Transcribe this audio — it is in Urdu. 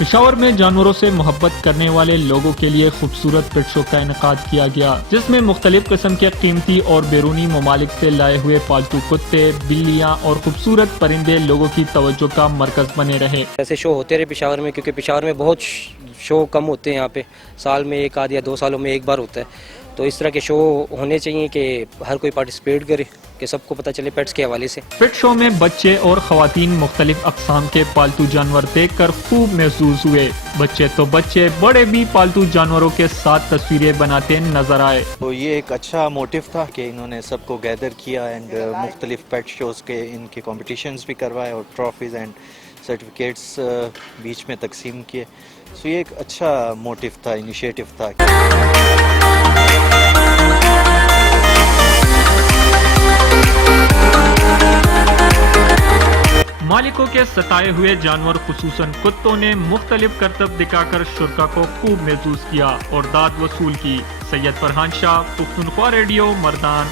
پشاور میں جانوروں سے محبت کرنے والے لوگوں کے لیے خوبصورت پیٹ شو کا انعقاد کیا گیا، جس میں مختلف قسم کے قیمتی اور بیرونی ممالک سے لائے ہوئے پالتو کتے، بلیاں اور خوبصورت پرندے لوگوں کی توجہ کا مرکز بنے رہے۔ ایسے شو ہوتے رہے پشاور میں، کیونکہ پشاور میں بہت شو کم ہوتے ہیں، یہاں پہ سال میں ایک آدھ یا 2 سالوں میں ایک بار ہوتا ہے، تو اس طرح کے شو ہونے چاہیے کہ ہر کوئی پارٹیسپیٹ کرے، کہ سب کو پتہ چلے پیٹس کے حوالے سے۔ پیٹ شو میں بچے اور خواتین مختلف اقسام کے پالتو جانور دیکھ کر خوب محظوظ ہوئے۔ بچے تو بچے، بڑے بھی پالتو جانوروں کے ساتھ تصویریں بناتے نظر آئے۔ تو یہ ایک اچھا موٹیو تھا کہ انہوں نے سب کو گیدر کیا اینڈ مختلف پیٹ شوز کے ان کے کمپٹیشنز بھی کروائے اور ٹرافیز اینڈ سرٹیفکیٹس بیچ میں تقسیم کیے۔ سو یہ ایک اچھا موٹیو تھا، انیشیٹو تھا۔ مالکوں کے ستائے ہوئے جانور خصوصاً کتوں نے مختلف کرتب دکھا کر شرکا کو خوب محظوظ کیا اور داد وصول کی۔ سید فرحان شاہ، پختونخوا ریڈیو، مردان۔